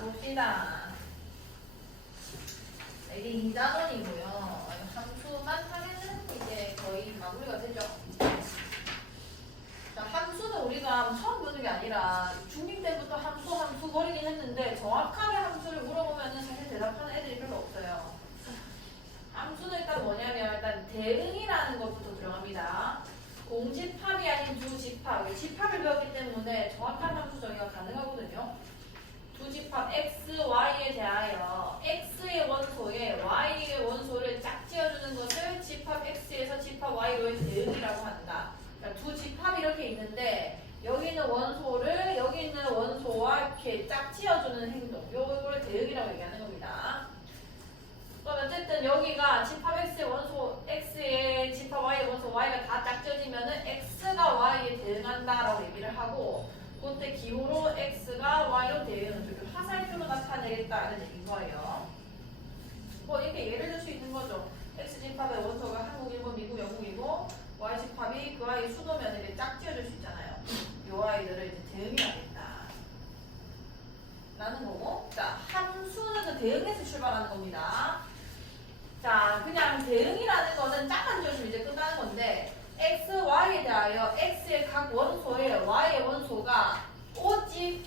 봅시다. 이게 2단원이고요. 함수만 하면은 이제 거의 마무리가 되죠. 자, 함수는 우리가 처음 보는 게 아니라 중2 때부터 함수 버리긴 했는데 정확하게 함수를 물어보면은 사실 대답하는 애들이 별로 없어요. 함수는 일단 뭐냐면 일단 대응이라는 것부터 들어갑니다. 공집합이 아닌 두집합. 집합을 배웠기 때문에 정확한 함수 정의가 가능하거든요. 두집합 x, y에 대하여 x의 원소에 y의 원소를 짝지어주는 것을 집합 x에서 집합 y로의 대응이라고 한다. 그러니까 두 집합이 이렇게 있는데 여기 있는 원소를 여기 있는 원소와 이렇게 짝지어주는 행동, 요거를 대응이라고 얘기하는 겁니다. 그럼 어쨌든 여기가 집합 x의 원소 x의 집합 y의 원소 y가 다 짝지어지면은 x가 y에 대응한다라고 얘기를 하고 그때 기호로 x가 y로 대응을 화살표로 나타내겠다는 얘기인 거예요. 뭐 이렇게 예를 들 수 있는 거죠. x집합의 원소가 한국, 일본, 미국, 영국이고 y집합이 그 아이 수도면 이렇게 짝지어줄 수 있잖아요. 요 아이들을 이제 대응해야겠다 라는 거고, 자 함수는 그 대응에서 출발하는 겁니다. 자 그냥 대응이라는 거는 짝만 지어주면 이제 끝나는 건데 x, y에 대하여 x의 각 원소에 y의 원소가 오직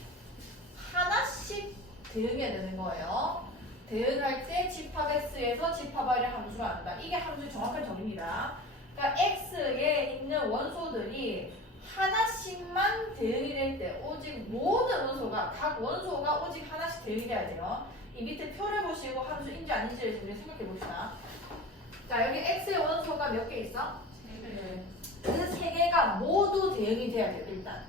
하나씩 대응해야 되는 거예요. 대응할 때 집합 x에서 집합 y를 함수로 한다. 이게 함수의 정확한 정의입니다. 그러니까 x에 있는 원소들이 하나씩만 대응이 될 때 오직 모든 원소가 각 원소가 오직 하나씩 대응이 돼야 돼요. 이 밑에 표를 보시고 함수인지 아닌지를 우리 생각해 봅시다. 자 여기 x의 원소가 몇 개 있어? 그 세 개가 모두 대응이 돼야 돼요. 일단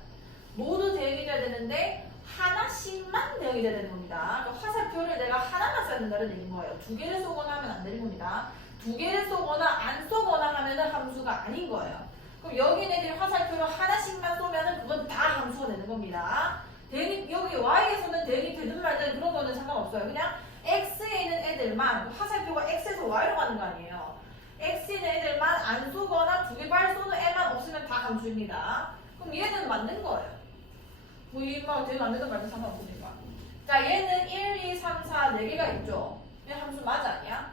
모두 대응이 돼야 되는데 하나씩만 대응이 돼야 되는 겁니다. 그러니까 화살표를 내가 하나만 써야 된다는 얘기인 거예요. 두 개를 쏘거나 하면 안 되는 겁니다. 두 개를 쏘거나 안 쏘거나 하면은 함수가 아닌 거예요. 그럼 여기 애들이 화살표를 하나씩만 쏘면은 그건 다 함수가 되는 겁니다. 대응이 여기 y에서는 대응이 되든 말든 그런 거는 상관없어요. 그냥 x에 있는 애들만 화살표가 x에서 y로 가는 거 아니에요. x에 있는 애들만 안 쏘거나 두 개 발 쏘는 애만 없으면 다 함수입니다. 그럼 얘는 맞는 거예요. 뭐 이만 대응 안 되든 말든 상관없으니까. 자 얘는 1, 2, 3, 4 4개가 있죠. 얘 함수 맞아 아니야?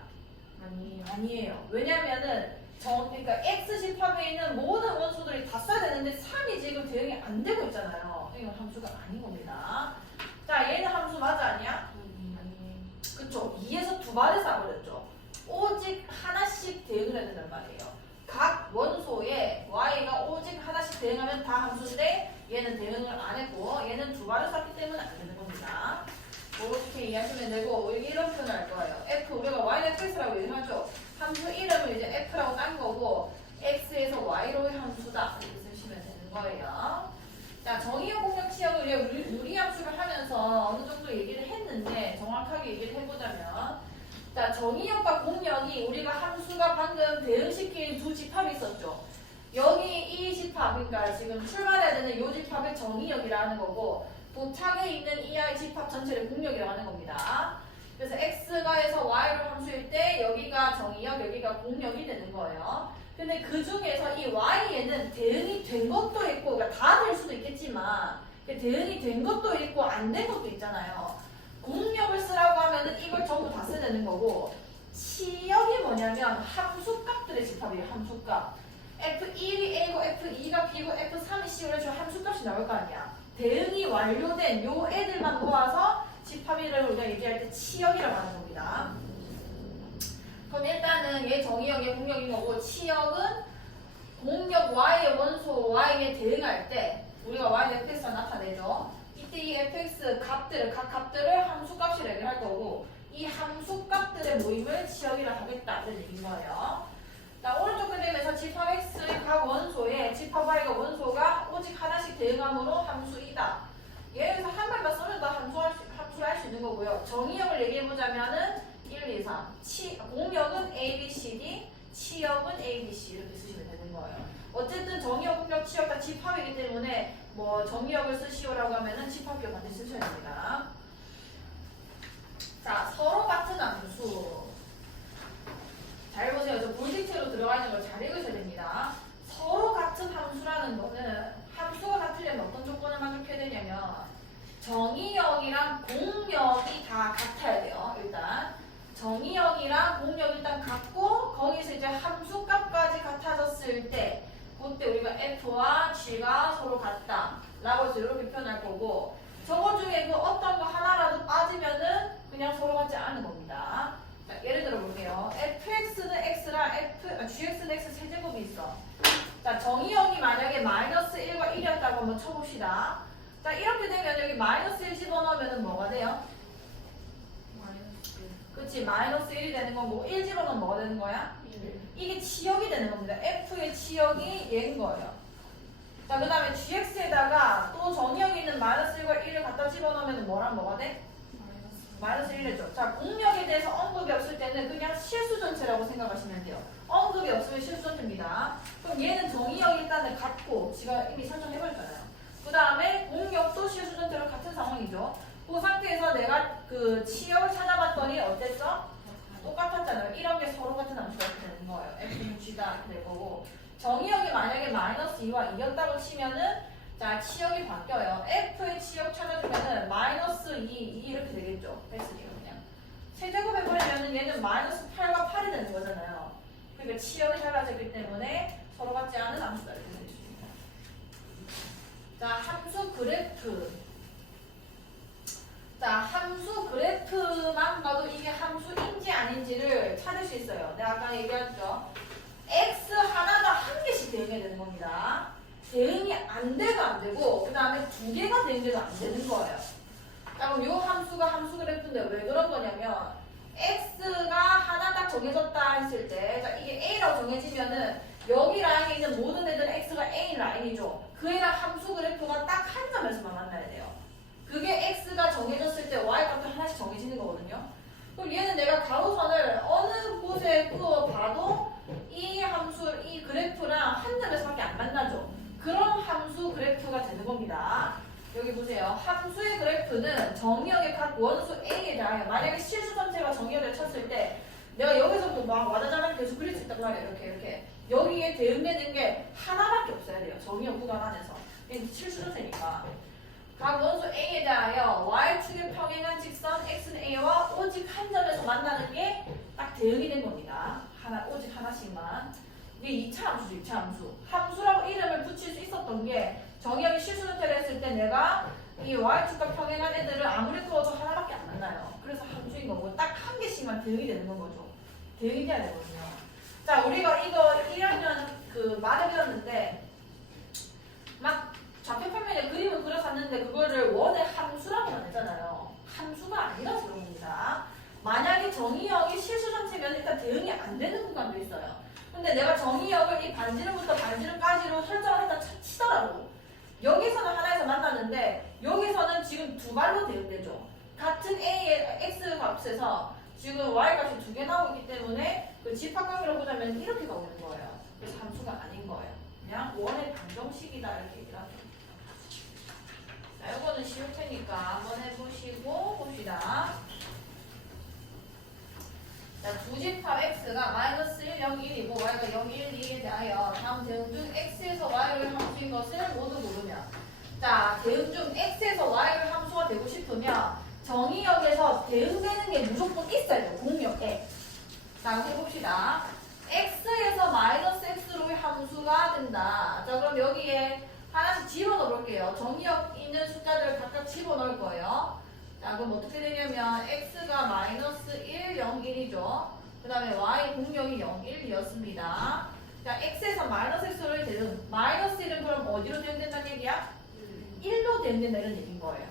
아니에요. 왜냐면은 그러니까 x 집합에 있는 모든 원소들이 다 써야 되는데 3이 지금 대응이 안 되고 있잖아요. 이건 함수가 아닌 겁니다. 자 얘는 함수 맞아 아니야? 그쵸. 2에서 두 발을 쏴버렸죠. 오직 하나씩 대응을 해야 된단 말이에요. 각 원소에 y가 오직 하나씩 대응하면 다 함수인데 얘는 대응을 안 했고 얘는 두 발을 쐈기 때문에 안 되는 겁니다. 이렇게 이해하시면 되고 이런 표현을 할 거예요. f 우리가 y는 fx라고 얘기하죠. 함수 이름을 이제 f라고 딴 거고 x에서 y로의 함수다 이렇게 쓰시면 되는 거예요. 자 정의역 공역 치역을 유리함수를 하면서 어느 정도 얘기를 했는데 정확하게 얘기를 해보자면 자 정의역과 공역이 우리가 함수가 방금 대응시킨 두 집합이 있었죠. 여기 이 집합 그러니까 지금 출발해야 되는 이 집합의 정의역이라는 거고 도착에 있는 이 아이 집합 전체를 공역이라고 하는 겁니다. 그래서 x가에서 y를 함수일 때 여기가 정의역 여기가 공역이 되는 거예요. 근데 그 중에서 이 y에는 대응이 된 것도 있고 그러니까 다 될 수도 있겠지만 대응이 된 것도 있고 안 된 것도 있잖아요. 공역을 쓰라고 하면은 이걸 전부 다 써야 되는 거고 치역이 뭐냐면 함수값들의 집합이에요. 함수값. F1이 A고 F2가 B고 F3이 C로 해서 함수값이 나올 거 아니야. 대응이 완료된 요 애들만 모아서 집합이라고 우리가 얘기할 때 치역이라고 하는 겁니다. 그럼 일단은 얘 정의역, 얘 공역인 거고 치역은 공역 y의 원소 y에 대응할 때 우리가 y의 fx가 나타내죠. 이때 이 fx 값들을 각 값들을 함수값이라고 얘기할 거고 이 함수값들의 모임을 치역이라 하겠다 이런 얘기인 거예요. 자 오른쪽 그림에서 집합 x의 각 원소에 집합 y가 원소가 오직 하나씩 대응함으로 함수이다. 얘에서 한 발만 써면 다 함수를 할 수 있는 거고요. 정의역을 얘기해보자면은 1, 2, 3 공역은 a, b, c, d 치역은 a, b, c 이렇게 쓰시면 되는 거예요. 어쨌든 정의역, 공역, 치역 다 집합이기 때문에 뭐 정의역을 쓰시오라고 하면은 집합기호 반드시 쓰셔야 됩니다. 자 서로 같은 함수 잘 보세요. 저 볼디테로 들어가 있는 걸 잘 읽으셔야 됩니다. 서로 같은 함수라는 거는 함수가 같으려면 어떤 조건을 만족해야 되냐면 정의역이랑 공역이 다 같아야 돼요. 일단 정의역이랑 공역 일단 같고 거기서 이제 함수값까지 같아졌을 때 그때 우리가 F와 G가 서로 같다 라고 해서 이렇게 표현할 거고 저거 중에 그 어떤 거 하나라도 빠지면은 그냥 서로 같지 않은 겁니다. 자, 예를 들어 볼게요. fx는 x랑 gx는 x 세제곱이 있어. 자, 정의역이 만약에 마이너스 1과 1이었다고 한번 쳐봅시다. 자, 이렇게 되면 여기 마이너스 1 집어넣으면 뭐가 돼요? 그치, 마이너스 1이 되는 거고 1 집어넣으면 뭐가 되는 거야? 이게 치역이 되는 겁니다. f의 치역이 얘인 거예요. 자, 그 다음에 gx에다가 또 정의역이 있는 마이너스 1과 1을 갖다 집어넣으면 뭐랑 뭐가 돼? 마이너스 1이죠. 자, 공역에 대해서 언급이 없을 때는 그냥 실수 전체라고 생각하시면 돼요. 언급이 없으면 실수 전체입니다. 그럼 얘는 정의역이 일단은 같고 지가 이미 설정해버렸잖아요. 그 다음에 공역도 실수 전체랑 같은 상황이죠. 그 상태에서 내가 그 치역을 찾아봤더니 어땠어? 똑같았잖아요. 이런 게 서로 같은 함수가 되는 거예요. f는 g다 이렇게 될 거고 정의역이 만약에 마이너스 2와 2였다고 치면은 자, 치역이 바뀌어요. f의 치역 찾아주면은 마이너스 2 이렇게 되겠죠. 뺐으니까 그냥 세제곱 해버리면은 얘는 마이너스 8과 8이 되는 거잖아요. 그러니까 치역이 달라졌기 때문에 서로 같지 않은 함수다 이렇게 될 수 있습니다. 자, 함수 그래프. 자, 함수 그래프만 봐도 이게 함수인지 아닌지를 찾을 수 있어요. 내가 아까 얘기했죠. x 하나가 한 개씩 대응해야 되는 겁니다. 대응이 안 돼도 안 되고 그 다음에 두 개가 대응돼도 안 되는 거예요. 자, 그럼 이 함수가 함수 그래프인데 왜 그런 거냐면 x가 하나 딱 정해졌다 했을 때 자, 이게 a라고 정해지면은 여기 라인에 있는 모든 애들은 x가 a 라인이죠. 그 애랑 함수 그래프가 딱 한 점에서만 만나야 돼요. 그게 x가 정해졌을 때 y 값도 하나씩 정해지는 거거든요. 그럼 얘는 내가 가로선을 어느 곳에 그어 봐도 이 함수, 이 그래프랑 한 점에서밖에 안 만나죠. 그런 함수 그래프가 되는 겁니다. 여기 보세요. 함수의 그래프는 정의역의 각 원수 A에 대하여 만약에 실수 전체가 정의역을 쳤을 때 내가 여기서부터 막 와다자면 계속 그릴 수 있단 말이에요. 이렇게 여기에 대응되는 게 하나밖에 없어야 돼요. 정의역 구간 안에서. 이게 실수 전체니까. 각 원수 A에 대하여 Y축의 평행한 직선 X는 A와 오직 한 점에서 만나는 게 딱 대응이 된 겁니다. 오직 하나씩만. 이게 2차 함수죠, 2차 함수. 함수라고 이름을 붙일 수 있었던 게 정의역이 실수 전체를 했을 때 내가 이 Y축과 평행한 애들을 아무리 그어도 하나밖에 안 만나요. 그래서 함수인 거고 딱 한 개씩만 대응이 되는 건 거죠. 대응이 돼야 되거든요. 자, 우리가 이거 1학년 그 말을 배웠는데 막 좌표평면에 그림을 그려봤는데 그거를 원의 함수라고만 했잖아요. 함수가 아니라서 그런 겁니다. 만약에 정의역이 실수 전체면 일단 대응이 안 되는 구간도 있어요. 근데 내가 정의역을 이 반지름부터 반지름까지로 설정을 했다 치더라도 여기서는 하나에서 만났는데 여기서는 지금 두 발로 대응되죠. 같은 A의 X 값에서 지금 Y 값이 두 개 나오고 있기 때문에 그 집합관계로 보자면 이렇게 나오는 거예요. 그래서 함수가 아닌 거예요. 그냥 원의 방정식이다 이렇게 얘기를 하죠. 자, 이거는 쉬울 테니까 한번 해보시고 봅시다. 자, 두집합 x가 마이너스 1, 0, 1이고 y가 0, 1, 2에 대하여 다음 대응 중 x에서 y를 함수인 것을 모두 고르면 자, 대응 중 x에서 y를 함수가 되고 싶으면 정의역에서 대응되는 게 무조건 있어야 돼요. 공역에. 자, 해봅시다. x에서 마이너스 x로의 함수가 된다. 자, 그럼 여기에 하나씩 집어넣어 볼게요. 정의역 있는 숫자들을 각각 집어넣을 거예요. 자, 그럼 어떻게 되냐면 x가 마이너스 1, 0, 1이죠. 그 다음에 y 공역이 0, 1이었습니다. 자, x에서 마이너스 x를 대응. 마이너스 1은 그럼 어디로 대응된다는 얘기야? 1로 대응된다 이런 얘기인 거예요.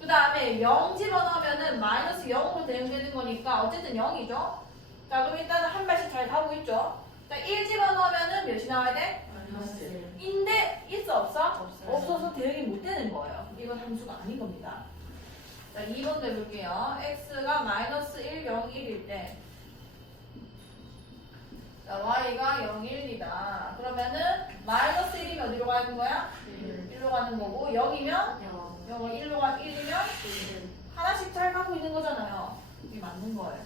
그 다음에 0 집어넣으면은 마이너스 0으로 대응되는 거니까 어쨌든 0이죠. 자, 그럼 일단은 한 발씩 잘 가고 있죠. 자, 1 집어넣으면은 몇이 나와야 돼? 마이너스 1인데 있어 없어? 없어서 대응이 못 되는 거예요. 이건 함수가 아닌 겁니다. 자, 2번도 해볼게요. x가 마이너스 1, 0, 1일 때 자, y가 0, 1이다. 그러면은 마이너스 1이면 어디로 가는 거야? 1로 가는 거고 0이면 0은 1로 가 1이면 하나씩 잘 가고 있는 거잖아요. 이게 맞는 거예요.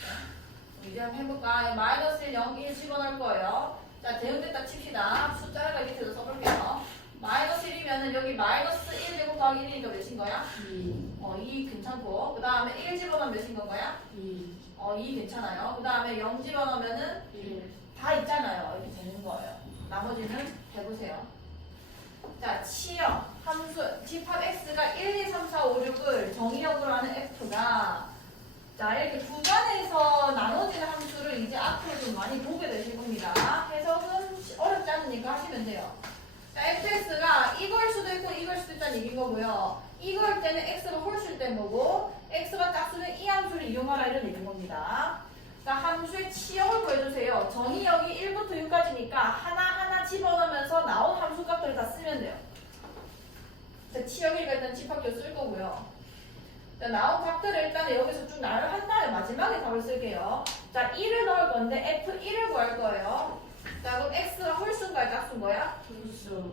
자, 이제 한번 해볼까? 마이너스 1, 0, 1 집어넣을 거예요. 자, 대응됐다 칩시다. 숫자를 밑에서 써볼게요. 마이너스 1이면은 여기 마이너스 1제곱 더하기 1이니까 몇인 거야? 2. 2 괜찮고 그 다음에 1 집어넣으면 몇인 건 거야? 2. 2 괜찮아요. 그 다음에 0 집어넣으면은 1. 다 있잖아요. 이렇게 되는 거예요. 나머지는 해보세요. 자, 치역, 함수, 집합 x가 1, 2, 3, 4, 5, 6을 정의역으로 하는 f가 자, 이렇게 구간에서 나눠지는 함수를 이제 앞으로 좀 많이 보게 되실 겁니다. 해석은 어렵지 않으니까 하시면 돼요. 자, fx가 이걸 수도 있고 이걸 수도 있다는 얘기인 거고요. 이걸 때는 x가 홀수일 때 뭐고 x가 짝수는 이 함수를 이용하라 이런 얘기인 겁니다. 그러니까 함수의 치역을 구해주세요. 정의역이 1부터 6까지니까 하나하나 집어넣으면서 나온 함수 값들을 다 쓰면 돼요. 자, 치역이니까 일단 집합교 쓸 거고요. 자, 나온 값들을 일단 여기서 쭉 나열한 다음에 마지막에 답을 쓸게요. 자, 1을 넣을 건데 F1을 구할 거예요. 자, 그럼 X가 홀수인가요? 짝수인 거야? 홀수.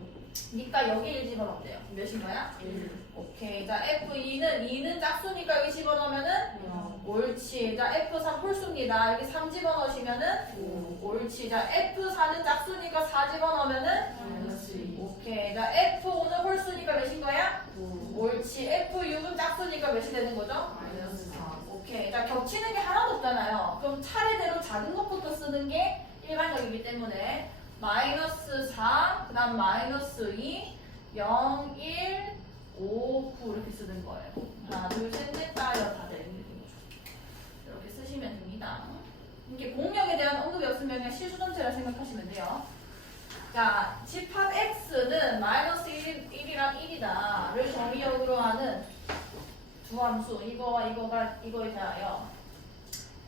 그러니까 여기 1 집어넣으면 돼요. 몇인 거야? 1. 오케이. 자, F2는 짝수니까 여기 집어넣으면은 0. 옳지. 자, F3 홀수입니다. 여기 3 집어넣으시면은 5. 옳지. 자, F4는 짝수니까 4 집어넣으면은 마이너스 2. 오케이. 자, F5는 홀수니까 몇인 거야? 5. 옳지. F6은 짝수니까 몇이 되는 거죠? 마이너스 4. 오케이. 자, 겹치는 게 하나도 없잖아요. 그럼 차례대로 작은 것부터 쓰는 게 일반적이기 때문에 마이너스 4, 그 다음 마이너스 2, 0, 1, 5, 9 이렇게 쓰는 거예요. 하나, 둘, 셋, 넷, 다여 다 되는 거죠. 이렇게 쓰시면 됩니다. 이게 공역에 대한 언급이 없으면 그냥 실수 전체라 생각하시면 돼요. 자, 집합 x는 마이너스 1이랑 1이다를 정의역으로 하는 두 함수, 이거와 이거에 대하여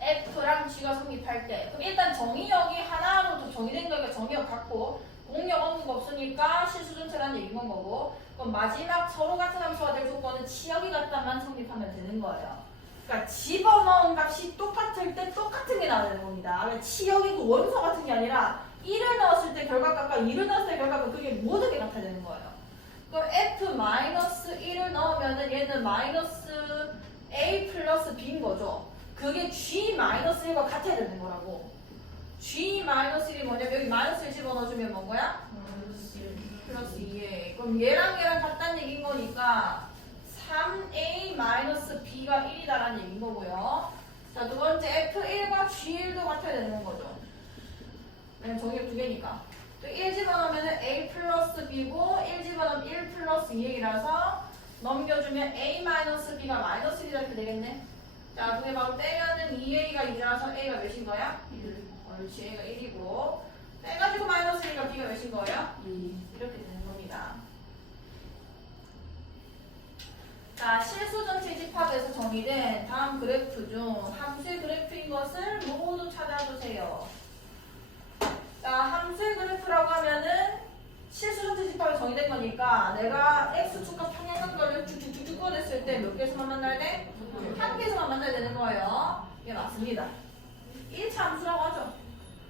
f랑 g가 성립할 때 그럼 일단 정의역이 하나로 더 정의된 거니까 정의역 같고 공역 언급 없으니까 실수 전체라는 얘기인 거고 그럼 마지막 서로 같은 함수가 될 조건은 치역이 같다만 성립하면 되는 거예요. 그러니까 집어넣은 값이 똑같을 때 똑같은 게 나오는 겁니다. 그러니까 치역이고 원소 같은 게 아니라 1을 넣었을 때 결과값과 2를 넣었을 때 결과값 그게 모든 게 같아야 되는 거예요. 그럼 f-1을 넣으면은 얘는 마이너스 a 플러스 b인 거죠. 그게 g-1과 같아야 되는 거라고. g-1이 뭐냐면 여기 마이너스 1 집어넣어주면 뭔 거야? 마이너스 1. 플러스 2a. 그럼 얘랑 같다는 얘기인 거니까 3a-b가 1이다라는 얘기인 거고요. 자, 두 번째 f1과 g1도 같아야 되는 거죠. 왜냐면 정의역 두 개니까. 또 1 집어넣으면 a 플러스 b고 1 집어넣으면 1 플러스 2a라서 넘겨주면 a-b가 마이너스 1이다 이렇게 되겠네. 자, 두 개 바로 떼면은 2a가 2라서 a가 몇인 거야? 1. 옳지, a가 1이고 떼가지고 마이너스 1이니까 b가 몇인 거예요? 2. 이렇게 되는 겁니다. 자, 실수 전체 집합에서 정의된 다음 그래프 중 함수의 그래프인 것을 모두 찾아주세요. 자, 함수의 그래프라고 하면은 실수 전체 집합에 정의된 거니까 내가 x축과 평행한거를 쭉쭉쭉 꺼냈을 때 몇 개에서만 만나야 돼? 한 개에서만 만나야 되는 거예요. 이게 맞습니다. 1차 함수라고 하죠.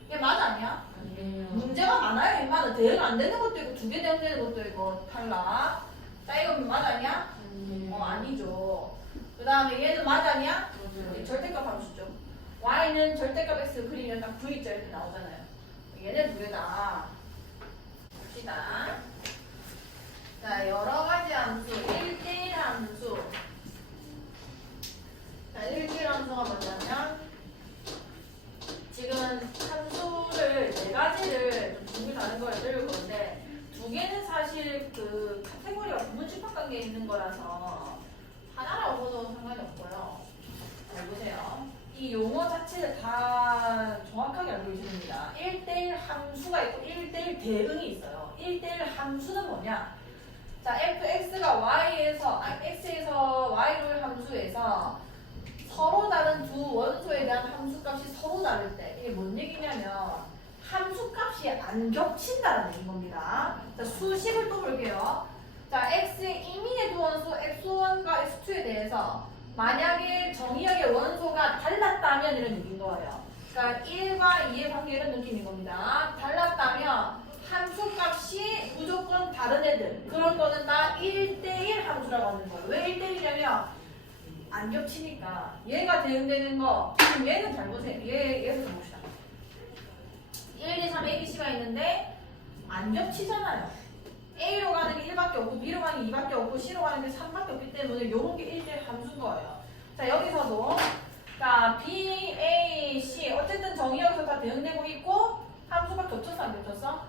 이게 맞아 아니야? 아니에요. 문제가 많아요. 인마는 대응 안 되는 것도 있고 두 개 대응되는 것도 있고 탈락. 자, 이건 맞아 아니야? 아니에요. 아니죠. 그 다음에 얘는 맞아 아니야? 맞아요. 절대값 함수죠. y는 절대값 x 그리면 딱 v자 이렇게 나오잖아요. 얘네 두 개다. 봅시다. 자, 여러 가지 함수, 1대1 함수. 자, 1대1 함수가 뭐냐면 지금 함수를 네 가지를 좀 종류 다른 걸 들을 건데 두 개는 사실 그 카테고리가 구분 집합관계에 있는 거라서 하나라고 봐도 상관이 없고요. 잘 보세요. 이 용어 자체를 다 정확하게 알고 계셔야 됩니다. 1대1 함수가 있고 1대1 대응이 있어요. 1대1 함수는 뭐냐? 자, fx가 x에서 y를 함수에서 서로 다른 두 원소에 대한 함수값이 서로 다를 때 이게 뭔 얘기냐면 함수값이 안 겹친다는 얘기인 겁니다. 자, 수식을 또 볼게요. 자, x의 이민의 두 원소 x1과 x2에 대해서 만약에 정의역의 원소가 달랐다면 이런 얘기인 거예요. 그러니까 1과 2의 관계 이런 느낌인 겁니다. 달랐다면 함수값이 무조건 다른 애들 그런 거는 다 1대1 함수라고 하는 거예요. 왜 1대1이냐면 안 겹치니까 얘가 대응되는 거 지금 얘는 잘 보세요. 얘를 봅시다. 1, 2, 3, A, B, C가 있는데 안 겹치잖아요. A로 가는 게 1밖에 없고 B로 가는 게 2밖에 없고 C로 가는 게 3밖에 없기 때문에 요런 게 1대1 함수인 거예요. 자, 여기서도 자, B, A, C 어쨌든 정의 여기서 다 대응되고 있고 함수가 겹쳤어 안 겹쳤어?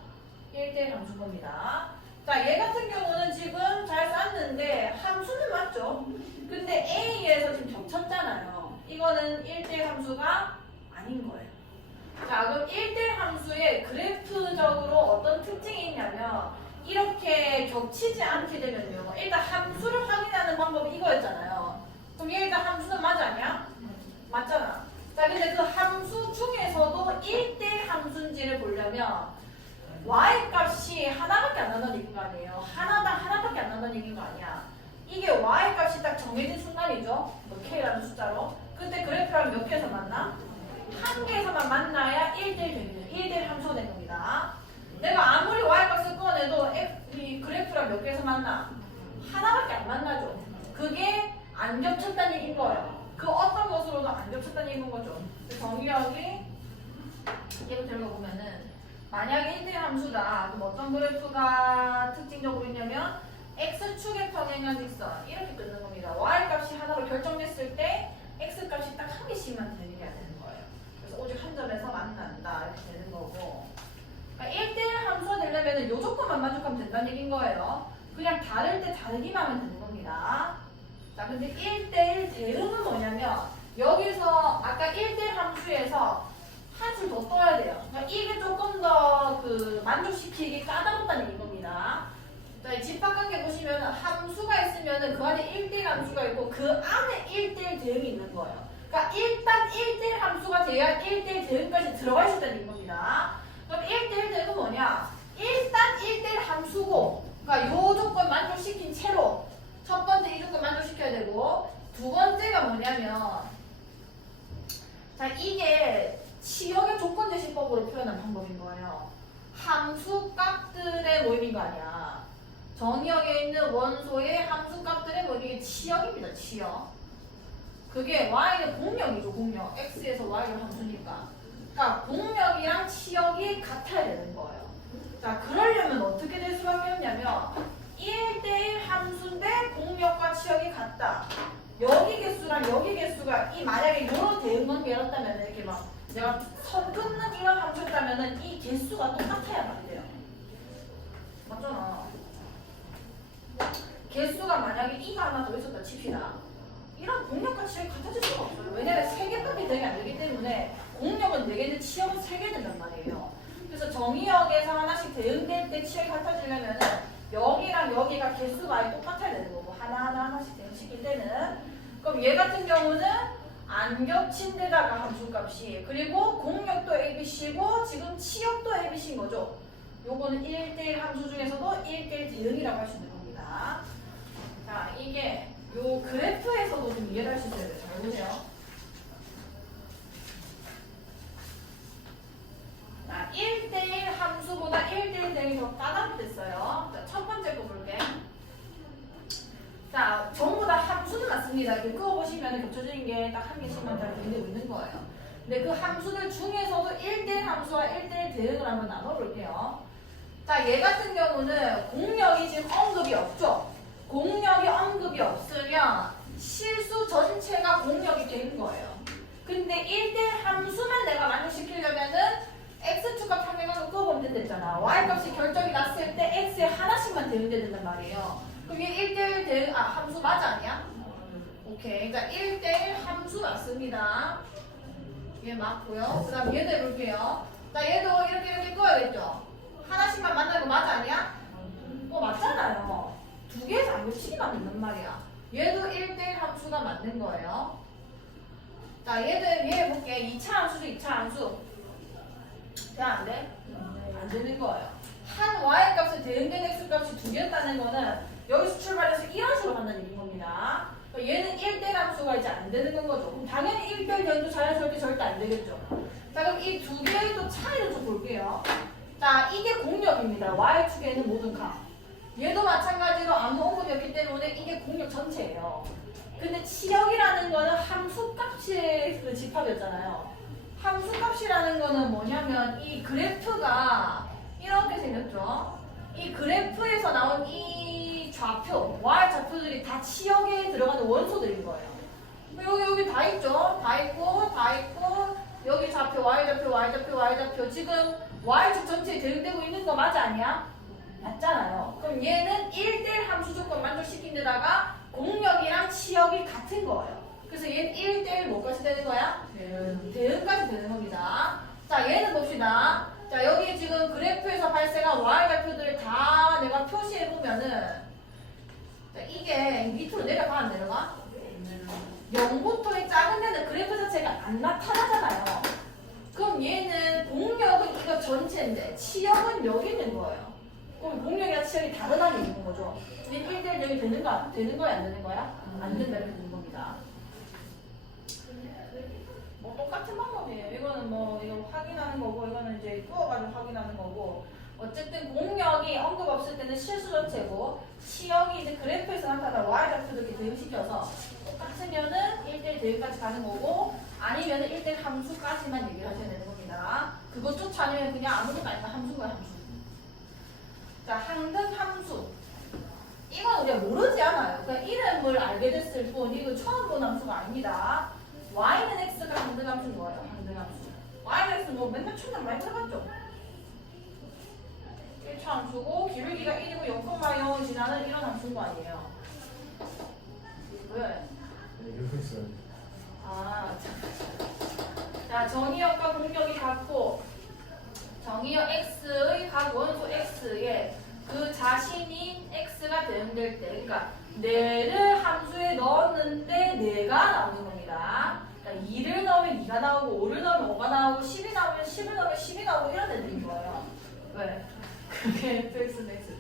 1대1 함수인 겁니다. 자, 얘 같은 경우는 지금 잘 쌌는데 함수는 맞죠? 근데 A에서 지금 겹쳤잖아요. 이거는 1대1 함수가 아닌 거예요. 자, 그럼 1대1 함수의 그래프적으로 어떤 특징이 있냐면 이렇게 겹치지 않게 되면요. 일단 함수를 확인하는 방법이 이거였잖아요. 그럼 얘 일단 함수는 맞아 아니야? 맞잖아. 자, 근데 그 함수 중에서도 1대1 함수인지를 보려면 y 값이 하나밖에 안 나온다는 얘기인 거 아니에요. 하나당 하나밖에 안 나온다는 얘기인 거 아니야. 이게 y 값이 딱 정해진 순간이죠. 뭐 k라는 숫자로. 근데 그래프랑 몇 개에서 만나? 한 개에서만 만나야 1대1 되는 1대1 함수가 된 겁니다. 내가 아무리 y 값을 꺼내도 이 그래프랑 몇 개에서 만나? 하나밖에 안 만나죠. 그게 안 겹쳤다는 얘기인 거예요. 그 어떤 것으로도 안 겹쳤다는 얘기인 거죠. 정의역이 얘부터 읽어보면은 만약에 1대1 함수다. 그럼 어떤 그래프가 특징적으로 있냐면 x축의 평행한 직선 이렇게 끊는 겁니다. y 값이 하나로 결정됐을 때 x 값이 딱 한 개씩만 되는 게 안 되는 거예요. 그래서 오직 한 점에서 만난다 이렇게 되는 거고, 그러니까 1대1 함수가 되려면 이 조건만 만족하면 된다는 얘기인 거예요. 그냥 다를 때 다르기만 하면 되는 겁니다. 자, 근데 1대1 대응은 뭐냐면 여기서 아까 1대1 함수에서 한 줄 더 떠야 돼요. 그러니까 이게 조금 더 그 만족시키기 까다롭다는 얘기인 겁니다. 자, 집합관계 보시면 함수가 있으면 그 안에 1대1 함수가 있고 그 안에 1대1 대응이 있는 거예요. 그러니까 일단 1대1 함수가 돼야 1대1 대응까지 들어갈 수 있다는 겁니다. 그럼 1대1 대응은 뭐냐? 일단 1대1 함수고, 그러니까 요 조건 만족시킨 채로 첫 번째 이 조건 만족시켜야 되고, 두 번째가 뭐냐면, 자, 이게 치역의 조건 제시법으로 표현한 방법인 거예요. 함수 값들의 모임인 거 아니야. 정의역에 있는 원소의 함수 값들의 모임이 이게 치역입니다. 치역. 그게 y는 공역이죠. 공역. x에서 y가 함수니까. 그러니까 공역이랑 치역이 같아야 되는 거예요. 자, 그러려면 어떻게 될 수밖에 없냐면 1대1 함수인데 공역과 치역이 같다. 여기 개수랑 여기 개수가 만약에 이런 대응 관계였다면 이렇게 막 내가 선 끊는 이런 함수였다면은 이 개수가 똑같아야 안 돼요. 맞잖아. 개수가 만약에 2가 하나 더 있었다 칩시다. 이런 공역과 치역이 같아질 수가 없어요. 왜냐면 3개밖에 대응이 안 되기 때문에 공역은 4개인데 치역은 3개 된단 말이에요. 그래서 정의역에서 하나씩 대응될 때 치역이 같아지려면은 여기랑 여기가 개수가 아예 똑같아야 되는 거고 하나씩 대응시킬 때는. 그럼 얘 같은 경우는 안 겹친 데다가 함수값이, 그리고 공역도 ABC고 지금 치역도 ABC인 거죠. 요거는 1대1 함수 중에서도 1대1 대응이라고 할 수 있는 겁니다. 자, 이게 요 그래프에서도 좀 이해를 할 수 있어야 돼요. 잘 보세요. 자, 1대1 함수보다 1대1 대응이 더 까다롭댔어요. 자, 첫 번째 거 볼게. 자, 전부 다 함수는 맞습니다. 이렇게 그어보시면 겹쳐지는 게 딱 한 개씩만 다 되고 있는 거예요. 근데 그 함수들 중에서도 1대1 함수와 1대1 대응을 한번 나눠볼게요. 자, 얘 같은 경우는 공역이 지금 언급이 없죠? 공역이 언급이 없으면 실수 전체가 공역이 되는 거예요. 근데 1대1 함수만 내가 만족시키려면은 x축과 평행하고 그어보면 된댔잖아. y값이 결정이 났을 때 x에 하나씩만 대응돼야 된단 말이에요. 그럼 이게 1대1 대응, 함수 맞아 아니야? 오케이. 자, 1대1 함수 맞습니다. 얘 맞고요. 그 다음 얘도 해볼게요. 자, 얘도 이렇게 꺼야겠죠? 하나씩만 만나는 거 맞아 아니야? 맞잖아요. 두 개에서 안 겹치기만 된단 말이야. 얘도 1대1 함수가 맞는 거예요. 자, 얘 해볼게. 2차 함수죠, 2차 함수. 돼, 안 돼? 안 되는 거예요. 한 y값에 대응된 x값이 두 개였다는 거는 여기서 출발해서 이런 식으로 간다는 얘기인 겁니다. 얘는 1대1 함수가 이제 안 되는 건 거죠. 그럼 당연히 1대1 대응도 자연스럽게 절대 안 되겠죠. 자, 그럼 이 두 개의 또 차이를 좀 볼게요. 자, 이게 공역입니다. y축에 있는 모든 값. 얘도 마찬가지로 아무 언급이 없기 때문에 이게 공역 전체예요. 근데 치역이라는 거는 함수값의 그 집합이었잖아요. 함수값이라는 거는 뭐냐면 이 그래프가 이렇게 생겼죠. 이 그래프에서 나온 이 좌표, y 좌표들이 다 치역에 들어가는 원소들인 거예요. 여기 다 있죠? 다 있고 여기 좌표, y 좌표, y 좌표, y 좌표 지금 y축 전체에 대응되고 있는 거 맞아 아니야? 맞잖아요. 그럼 얘는 1대1 함수 조건 만족시킨 데다가 공역이랑 치역이 같은 거예요. 그래서 얘는 1대1 뭐까지 되는 거야? 대응까지 되는 겁니다. 자, 얘는 봅시다. 자, 여기 지금 그래프에서 발생한 y 좌표들을 다 내가 표시해보면은 자, 이게 밑으로 내려가 안 내려가? 0부터 이 작은 데는 그래프 자체가 안 나타나잖아요. 그럼 얘는 공역은 이거 전체인데 치역은 여기 있는 거예요. 그럼 공역이랑 치역이 다르다는 얘기인 거죠. 얘는 1대1 여기 되는 거야? 안 되는 거야? 안 된다 이렇게 되는 겁니다. 뭐 똑같은 방법이에요. 이거는 뭐 이거 확인하는 거고 이거는 이제 구워가지고 확인하는 거고 어쨌든 공역이 언급 없을 때는 실수 전체고 치역이 이제 그래프에서 나타난 y 좌표도 이렇게 대응시켜서 똑같으면은 1대1 대응까지 가는 거고 아니면은 1대1 함수까지만 얘기를 하셔야 되는 겁니다. 그것조차 아니면 그냥 아무것도 아니까 함수인 거야 함수. 자, 항등 함수. 이건 우리가 모르지 않아요. 그냥 이름을 알게 됐을 뿐 이거 처음 본 함수가 아닙니다. y는 x가 항등 함수인 거예요. 항등 함수. y는 x 뭐 맨날 충전 많이 들어갔죠. 1차 함수고 기울기가 1이고 0,0 지나는 이런 함수인 거 아니에요. 왜? 이러고 있어요. 아, 자, 정의역과 공역이 같고 정의역 x의 각 원소 x에 그 자신인 x가 대응될 때 그러니까 내를 함수에 넣었는데 내가 나오는 겁니다. 그러니까 2를 넣으면 2가 나오고 5를 넣으면 5가 나오고 10이 나오면 10을 넣으면 10이 나오고 이런 애들인 거예요. 왜? 그게 fx는 x죠.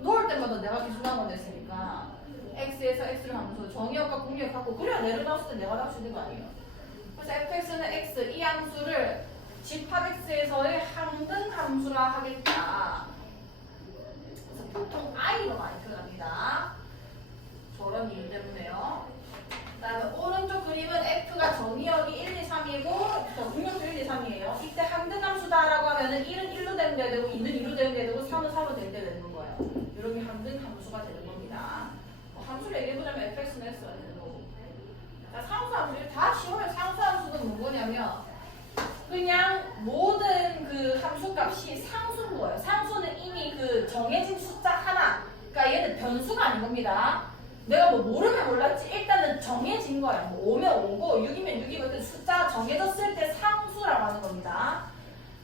놓을 때마다 내가 기준하고 냈으니까 x에서 x를 함수 정의역과 공역이 같고 그래야 내를 나왔을 때 내가 나올 수 있는 거 아니에요. 그래서 fx는 x 이 함수를 집합x에서의 항등 함수라 하겠다. 그래서 보통 i로 많이 표현합니다. 저런 이유 때문에요. 그다음에 오른쪽 그림은 f가 정의역이 1, 2, 3이고 공역도 1, 2, 3이에요. 이때 항등 함수다라고 하면은 1은 1로 대응돼야 되고 2는 2로 대응돼야 되고 3은 3로 대응돼야 되는 거예요. 이렇게 항등 함수가 되는 겁니다. 함수를 얘기해보자면 fx는 x가 되는 거고. 자, 상수함수를 다 지우면 상수함수는 뭐냐면 그냥 모든 그 함수값이 상수인 거예요. 상수는 이미 그 정해진 숫자 하나. 그러니까 얘는 변수가 아닌 겁니다. 내가 뭐 모르면 몰랐지 일단은 정해진 거야. 뭐 5면 5고 6이면 6이고 숫자가 정해졌을 때 상수라고 하는 겁니다.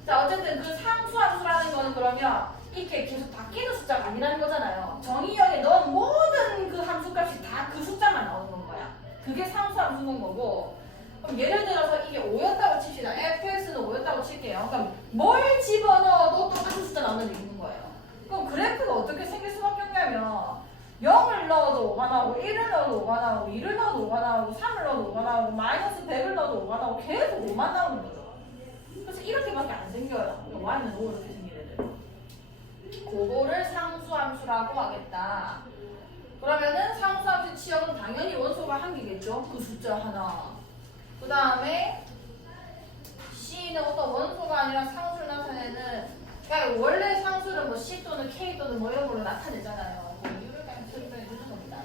자, 어쨌든 그 상수함수라는 거는 그러면 이렇게 계속 바뀌는 숫자가 아니라는 거잖아요. 정의역에 넣은 모든 그 함수값이 다 그 숫자만 나오는 건 거야. 그게 상수함수인 거고. 그럼 예를 들어서 이게 5였다고 칩시다. fx는 5였다고 칠게요. 그럼 뭘 집어넣어도 똑같은 숫자 나오는 얘기인 거예요. 그럼 그래프가 어떻게 생길 수밖에 없냐면 0을 넣어도 5가 나오고 1을 넣어도 5가 나오고 2를 넣어도 5가 나오고 3을 넣어도 5가 나오고 마이너스 100을 넣어도 5가 나오고 계속 5만 나오는 거죠. 그래서 이렇게밖에 안 생겨요. y는 5 이렇게 생긴 애들. 그거를 상수함수라고 하겠다. 그러면은 상수함수 치역은 당연히 원소가 한 개겠죠. 그 숫자 하나. 그 다음에 C는 어떤 원소가 아니라 상수를 나타내는 그러니까 원래 상수는 뭐 C 또는 K 또는 뭐 이런 걸로 나타내잖아요. 뭐 이유를 그냥 설명해 주는 겁니다.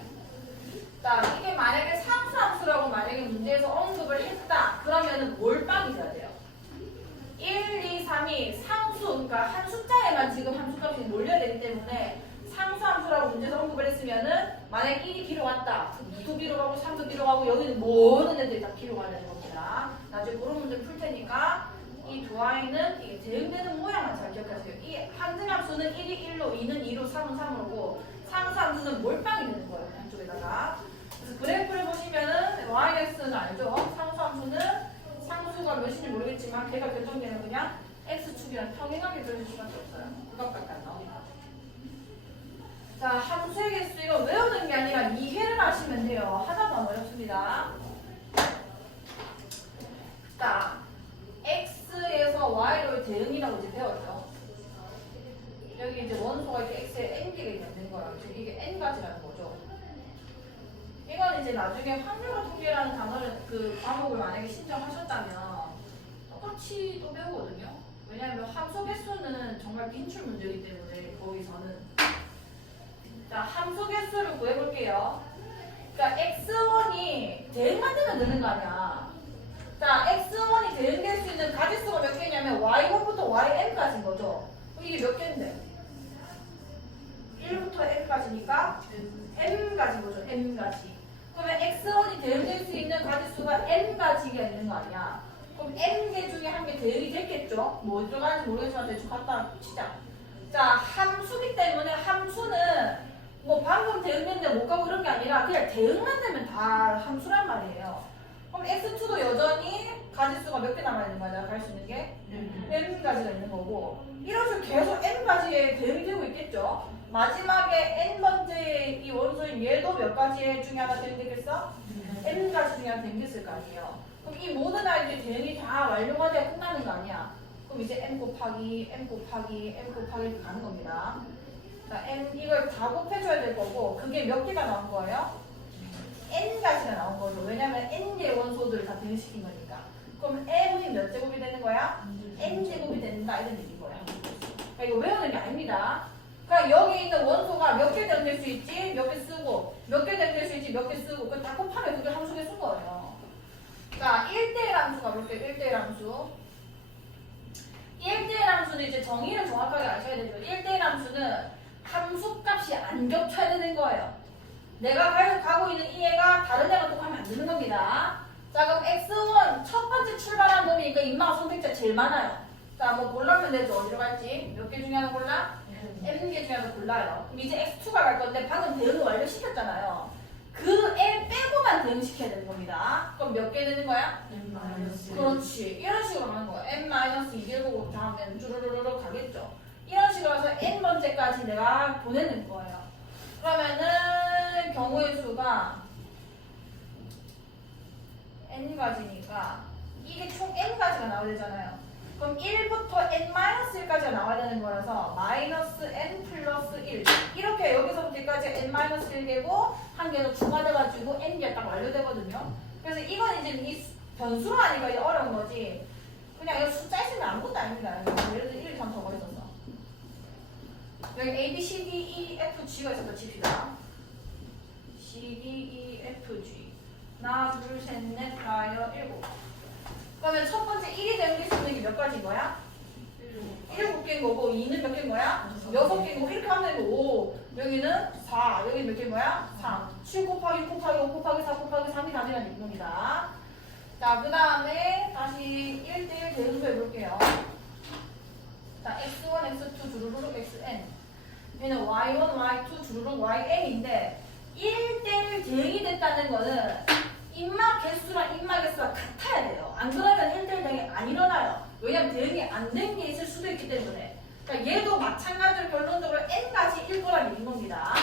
자, 이게 만약에 상수함수라고 만약에 문제에서 언급을 했다. 그러면은 몰빵이 돼야 돼요. 1, 2, 3이 상수, 그러니까 한 숫자에만 지금 함수값이 몰려야 되기 때문에 상수함수라고 문제에서 언급을 했으면은 만약에 1이 B로 갔다. 2도 B로 가고 3도 B로 가고 여기는 모든 애들이 다 B로 가야 되는 겁니다. 나중에 그런 문제 풀 테니까 이 두 아이는 이게 대응되는 모양만 잘 기억하세요. 이 항등함수는 1이 1로, 2는 2로, 3은 3으로고 상수함수는 몰빵이 되는 거예요. 한쪽에다가. 그래서 그래프를 보시면은 yx는 알죠? 상수함수는 상수가 몇인지 모르겠지만 걔가 결정되는 그냥 x축이랑 평행하게 그려질 수밖에 없어요. 그것밖에 안 나오니까. 자, 함수의 개수 이거 외우는 게 아니라 이해를 하시면 돼요. 하나도 안 어렵습니다. 자, x에서 y로의 대응이라고 이제 배웠죠. 여기 이제 원소가 이렇게 x에 n 개가 있는 거야. 즉 이게 n 가지라는 거죠. 이건 이제 나중에 확률과 통계라는 단어를 그 과목을 만약에 신청하셨다면 똑같이 또 배우거든요. 왜냐하면 함수 개수는 정말 빈출 문제이기 때문에 거기서는. 자, 함수 개수를 구해볼게요. 자, x1이 대응만 되면 되는 거 아니야. 자, x1이 대응될 수 있는 가지수가 몇 개냐면 y1부터 yn까지인 거죠. 그럼 이게 몇 개인데? 1부터 n까지니까 m까지인 거죠. m까지. 그러면 x1이 대응될 수 있는 가지수가 n까지가 있는 거 아니야. 그럼 n개 중에 한 개 대응이 됐겠죠? 뭐 들어가는지 모르겠지만 대충 갖다 치자. 자, 함수기 때문에 함수는 뭐 방금 대응했는데 못 가고 그런 게 아니라 그냥 대응만 되면 다 함수란 말이에요. 그럼 x2도 여전히 가지수가 몇 개 남아있는 거야? 내가 갈 수 있는 게? n가지가 있는 거고 이런 식으로 계속 n가지에 대응이 되고 있겠죠? 마지막에 n번째 이 원소인 얘도 몇 가지 중에 하나 대응되겠어? n가지 중에 하나 대응됐을 거 아니에요. 그럼 이 모든 아이들 대응이 다 완료가 돼야 끝나는 거 아니야? 그럼 이제 m 곱하기 m 곱하기 m 곱하기 이렇게 가는 겁니다. 자, m 이걸 다 곱해줘야 될 거고 그게 몇 개가 나온 거예요? n가지가 나온 거죠. 왜냐면 n개 원소들을 다 대응시킨 거니까. 그럼 m이 몇 제곱이 되는 거야? n제곱이 된다 이런 얘기인 거야. 그러니까 이거 외우는 게 아닙니다. 그러니까 여기 있는 원소가 몇 개 대응될 수 있지? 몇 개 쓰고 몇 개 대응될 수 있지? 몇 개 쓰고 그걸 다 곱하면 그게 함수에 쓴 거예요. 자, 1대1 함수 가볼게요. 1대1 함수. 1대1 함수는 이제 정의를 정확하게 아셔야 되죠. 1대1 함수는 함수값이 안 겹쳐야 되는 거예요. 내가 가고 있는 이 애가 다른 애가 또 하면 안 되는 겁니다. 자, 그럼 x1 첫 번째 출발한 놈이니까 인마가 선택자 제일 많아요. 자, 뭐 골라면 되죠. 어디로 갈지? 몇 개 중에 하나 골라? n개 중에 하나 골라요. 그럼 이제 x2가 갈 건데 방금 대응을 완료시켰잖아요. 그 애 빼고만 대응시켜야 되는 겁니다. 그럼 몇 개 되는 거야? 그렇지. 이런 식으로 하는 거야. n-2개 보고 다음엔 쭈루루루 가겠죠. 이런 식으로 해서 n번째까지 내가 보내는 거예요. 그러면은 경우의 수가 n가지니까 이게 총 n가지가 나와야 되잖아요. 그럼 1부터 n-1까지가 나와야 되는 거라서 마이너스 n 플러스 1 이렇게 여기서부터까지 n-1개고 한 개는 추가돼가지고 n개 딱 완료되거든요. 그래서 이건 이제 이 변수로 하니까 이제 어려운 거지. 그냥 이거 숫자 있으면 아무것도 아닙니다. 예를 들어 1, 2, 3, 4가 있어서 여기 A, B, C, D, E, F, G가 있었다 칩시다. C, D, E, F, G 하나, 둘, 셋, 넷, 다섯, 일곱. 그러면 첫 번째 1이 되는 수 있는 게 몇 가지인 거야? 7개인 거고 2는 몇 개인 거야? 6개인 거고 이렇게 하면 되고 5 여기는 4 여기 몇 개인 거야? 3 7 곱하기 5 곱하기 4 곱하기 3이 답이라는 겁니다. 자, 그 다음에 다시 1대1 대응도 해볼게요. 자, x1, x2 주르륵 xn 얘는 y1, y2 주르륵 yn인데 1대1 대응이 됐다는 거는 인마 개수랑 인마 개수가 같아야 돼요. 안 그러면 1대1 대응이 안 일어나요. 왜냐면 대응이 안 된 게 있을 수도 있기 때문에. 그러니까 얘도 마찬가지로 결론적으로 n까지 일 거란 얘기인 겁니다.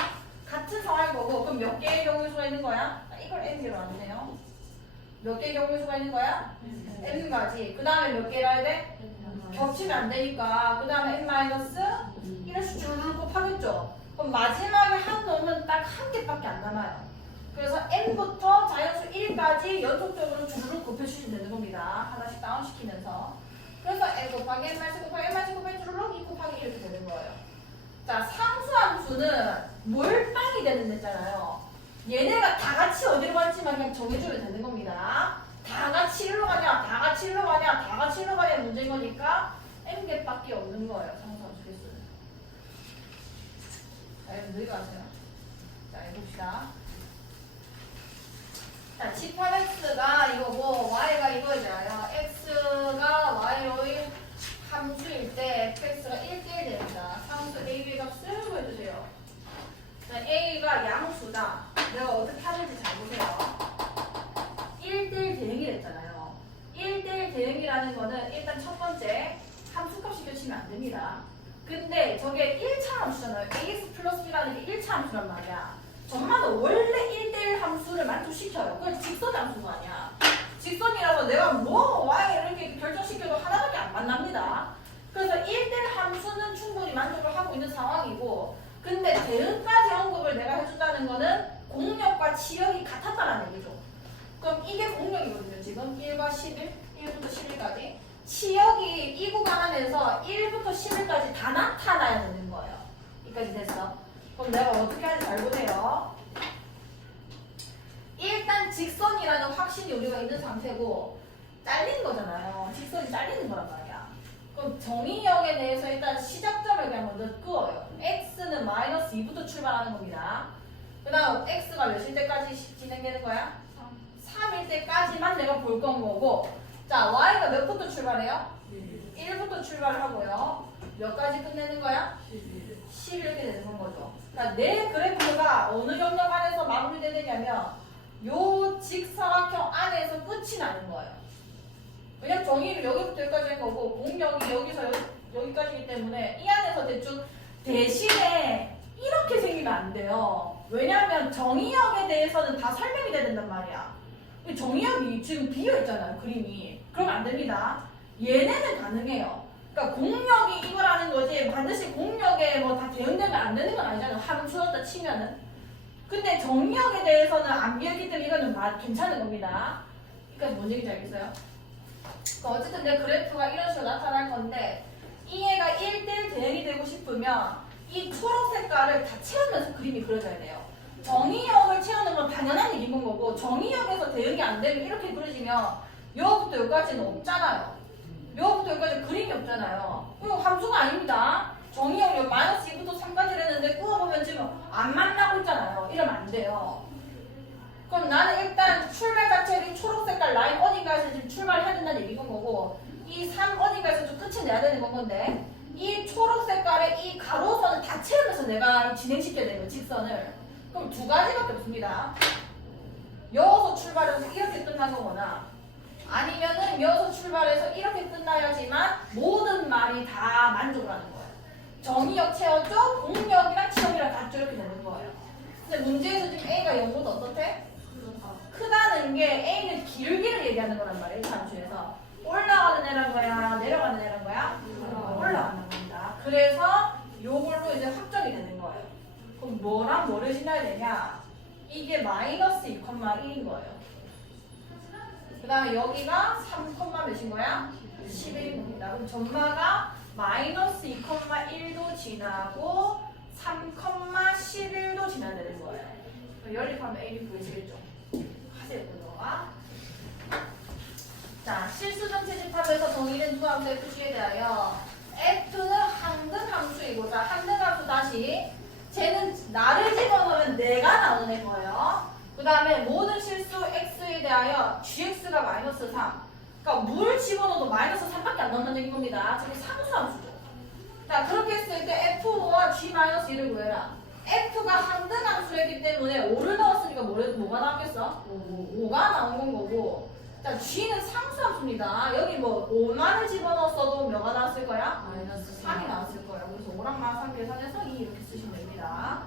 같은 상황일 거고 그럼 몇 개의 경우의 수가 있는 거야? 이걸 n개로 안 되네요. 몇 개의 경우의 수가 있는 거야? n까지. 그 다음에 몇 개를 해야 돼? 겹치면 안 되니까 그 다음에 n-1을 수준으로 곱하겠죠. 그럼 마지막에 한 놈은 딱 한 개밖에 안 남아요. 그래서 n부터 자연수 1까지 연속적으로 주르륵 곱해주시면 되는 겁니다. 하나씩 다운시키면서. 그래서 n 곱하기 n-1 곱하기 n-1 곱하기 주르륵 2 곱하기 이렇게 되는 거예요. 자, 상수함수는 몰빵이 되는 데잖아요. 얘네가 다 같이 어디로 갈지만 그냥 정해주면 되는 겁니다. 다 같이 1로 가냐, 다 같이 1로 가냐, 다 같이 1로 가냐 문제인 거니까 n개밖에 없는 거예요. 상수함수 개수는. 자, 여러분 늘어가세요. 자, 해봅시다. 자, 18x가 이거고 y가 이거잖아요. x가 y의 함수일 때 fx가 1대1 됩니다. 상수 a, b 값을 구해주세요. 자, a가 양수다. 내가 어떻게 하는지 잘 보세요. 1대1 대응이 됐잖아요. 1대1 대응이라는 거는 일단 첫 번째 함수값이 겹치면 안 됩니다. 근데 저게 1차 함수잖아요. ax 플러스 b라는 게 1차 함수란 말이야. 정말로 원래 1대1 함수를 만족시켜요. 그건 직선 함수가 아니야. 직선이라서 내가 뭐 y 이렇게 결정시켜도 하나밖에 안 만납니다. 그래서 1대1 함수는 충분히 만족을 하고 있는 상황이고 근데 대응까지 언급을 내가 해준다는 거는 공역과 치역이 같았다는 얘기죠. 그럼 이게 공역이거든요. 지금 1과 11, 1부터 11까지. 치역이 이 구간 안에서 1부터 11까지 다 나타나야 되는 거예요. 여기까지 됐어. 그럼 내가 어떻게 하는지 잘 보세요. 일단 직선이라는 확신이 우리가 있는 상태고 잘린 거잖아요. 직선이 잘리는 거란 말이야. 그럼 정의역에 대해서 일단 시작점을 그냥 먼저 그어요. x는 마이너스 2부터 출발하는 겁니다. 그 다음 x가 몇일 때까지 진행되는 거야? 3일 때까지만 내가 볼 건 거고, 자 y가 몇 부터 출발해요? 1부터 출발을 하고요. 몇 가지 끝내는 거야? 10 이렇게 되는 거죠. 그러니까 내 그래프가 어느 영역 안에서 마무리되느냐면 요 직사각형 안에서 끝이 나는 거예요. 왜냐면 정의를 여기부터 여기까지 한 거고 공력이 여기서 여기까지이기 때문에 이 안에서 대충 대신에 이렇게 생기면 안 돼요. 왜냐하면 정의역에 대해서는 다 설명이 돼야 된단 말이야. 정의역이 지금 비어있잖아요, 그림이. 그러면 안 됩니다. 얘네는 가능해요. 그러니까 공력이 이거라는 거지 반드시 공력에 뭐 다 대응되면 안 되는 건 아니잖아요. 함수였다 치면은. 근데 정의역에 대해서는 안 비었기 때문에 이거는 괜찮은 겁니다. 그러니까 뭔 얘기인지 알겠어요? 그러니까 어쨌든 내 그래프가 이런 식으로 나타날 건데 이 애가 1대1 대응이 되고 싶으면 이 초록 색깔을 다 채우면서 그림이 그려져야 돼요. 정의역을 채우는 건 당연한 얘기인 거고 정의역에서 대응이 안 되면 이렇게 그려지면 여기부터 여기까지는 없잖아요. 여기부터 여기까지 그림이 없잖아요. 이거 함수가 아닙니다. 정의역 마이너스 2부터 3까지 했는데 꾸어보면 지금 안 만나고 있잖아요. 이러면 안 돼요. 그럼 나는 일단 출발 자체를 이 초록 색깔 라인 어딘가에서 지금 출발해야 된다는 얘기인 거고 이 3 어딘가에서 좀 끝을 내야 되는 건데 이 초록 색깔의 이 가로선을 다 채우면서 내가 진행시켜야 되는 거예요. 직선을. 그럼 두 가지밖에 없습니다. 여기서 출발해서 이렇게 끝난 거거나 아니면은 여기서 출발해서 이렇게 끝나야지만 모든 말이 다 만족을 하는 거예요. 정의역 채웠죠? 공력이랑 치역이랑 같죠? 이렇게 되는 거예요. 근데 문제에서 지금 A가 0보다 어떻대? 크다는 게 A는 길기를 얘기하는 거란 말이에요. 이 함수에서. 올라가는 애란 거야? 내려가는 애란 거야? 올라가는 겁니다. 그래서 요걸로 이제 확정이 되는 거예요. 그럼 뭐랑 뭐를 신어야 되냐? 이게 마이너스 2,1인 거예요. 그 다음에 여기가 3, 몇인 거야? 11인 겁니다. 그럼 전마가 마이너스 2,1도 지나고 3,11도 지나야 되는 거예요. 연립하면 A를 구해지겠죠? 하세요, 그동안. 자, 실수점 채집하면서 정의된 두 함수의 표시에 대하여 F는 항등 함수이고, 자, 항등 함수 다시 쟤는 나를 집어넣으면 내가 나오는 거예요. 그 다음에 모든 실수 x에 대하여 gx가 마이너스 3. 그러니까 물 집어넣어도 마이너스 3밖에 안 나온다는 얘기인 겁니다. 지금 상수함수죠. 자, 그렇게 했을 때 f와 g-1을 구해라. f가 항등함수이기 때문에 5를 넣었으니까 뭐가 나오겠어? 5가 나온 건 거고. 자, g는 상수함수입니다. 여기 뭐 5만을 집어넣었어도 몇가 나왔을 거야? 마이너스 3이 나왔을 거예요. 그래서 5랑 마상 계산해서 2 이렇게 쓰시면 됩니다.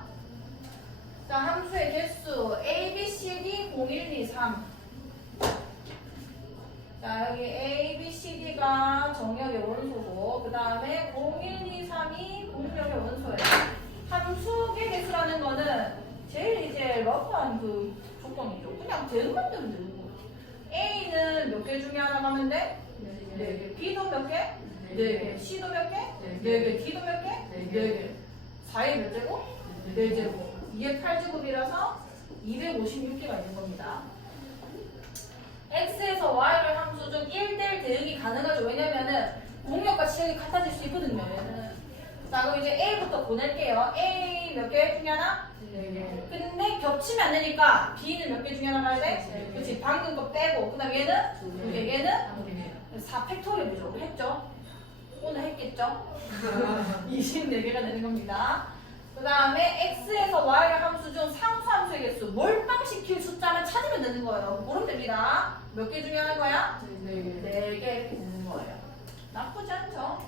자, 함수의 개수 A, B, C, D 0, 1, 2, 3. 자, 여기 A, B, C, D가 정역의 원소고 그 다음에 0, 1, 2, 3이 공역의 원소예요. 함수의 개수라는 거는 제일 이제 러프한 그 조건이죠. 그냥 대응만 되면 되는 거예요. A는 몇 개 중에 하나 가면 돼? 4개. B도 몇 개? 4개. C도 몇 개? 4개. D도 몇 개? 4개. 4의 몇 제곱? 4제곱. 2의 8제곱이라서 256개가 있는 겁니다. X에서 Y를 함수 중 1대1 대응이 가능하죠. 왜냐면은 공역과 치역이 같아질 수 있거든요. 얘는. 자, 그럼 이제 A부터 보낼게요. A 몇 개 중에 하나? 4개. 근데 겹치면 안 되니까 B는 몇 개 중에 하나 가야 돼? 그렇지. 방금 거 빼고. 그 다음 얘는? 2개는? 4팩토리얼이죠. 했죠? 오늘 했겠죠? 24개가 되는 겁니다. 그 다음에 X에서 Y를 함수 중 상수함수의 개수 몰빵시킬 숫자만 찾으면 되는 거예요. 모르면 됩니다. 몇 개 중에 하는 거야? 4개 이렇게 되는 거예요. 나쁘지 않죠?